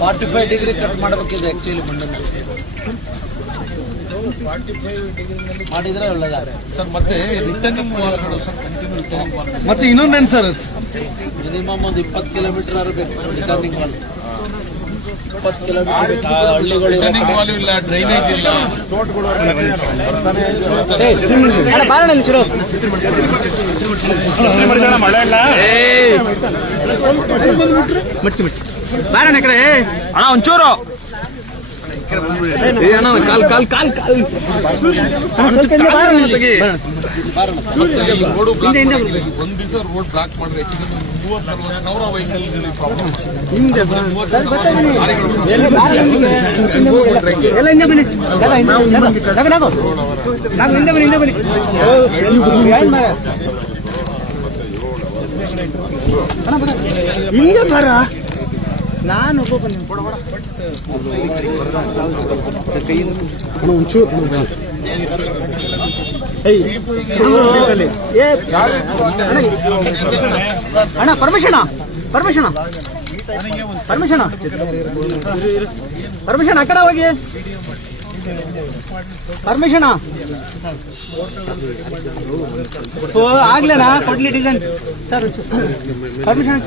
Forty degree cut ಮಾಡಬೇಕಿದೆ actually ಮಾಡಿದ್ರೆ ಒಳ್ಳೆದಾರೆ ಸರ್. ಮತ್ತೆ ರಿಟರ್ನಿಂಗ್ ವಾಲ್ಗಳು ಸರ್, ಕಂಟಿನ್ಯೂ ರಿಟರ್ನಿಂಗ್ ವಾಲ್. ಮತ್ತೆ ಇನ್ನೊಂದೇನು ಸರ್, ಮಿನಿಮಮ್ ಒಂದು 20 ಕಿಲೋಮೀಟರ್ ಆದ್ರೂ ಬೇಕು ರಿಟರ್ನಿಂಗ್ ವಾಲ್. 20 ಕಿಲೋಮೀಟರ್ ಹಳ್ಳಿಗಳು ರಿಟರ್ನಿಂಗ್ ವಾಲ್ ಇಲ್ಲ, ಡ್ರೈನೇಜ್ ಇಲ್ಲ. ಬಾರಣ ಕಡೆ ಅಣ್ಣ ಒಂಚೂರು ಕಾಲ್ ಕಾಲ್ ಕಾಲ್ ಕಾಲ್ ರೋಡ್ ಬ್ಲಾಕ್ ಒಂದ್ ದಿವಸ ರೋಡ್ ಬ್ಲಾಕ್ ಮಾಡಿದ್ರೆ ಹೆಚ್ಚಿಗೆ 30-40 ಸಾವಿರ ವೆಹಿಕಲ್ಗಳಿಗೆ ಪ್ರಾಬ್ಲಮ್. ಎಲ್ಲ ಹಿಂದೆ ಬನ್ನಿ, ನಾವು ಹಿಂದೆ ಬನ್ನಿ, ಹಿಂದೆ ಬನ್ನಿ. ಹಿಂಗೆ ಬರ ನಾನು ಅಣ್ಣ ಪರ್ಮಿಷನ್ ಪರ್ಮಿಷನ್ ಪರ್ಮಿಷನ್ ಪರ್ಮಿಷನ್ ಆ ಕಡೆ ಹೋಗಿ ಪರ್ಮಿಷನ್ ಆಗ್ಲೇನಾ ಕೊಡ್ಲಿ ಡಿಸೈನ್ ಸರ್ ಪರ್ಮಿಷನ್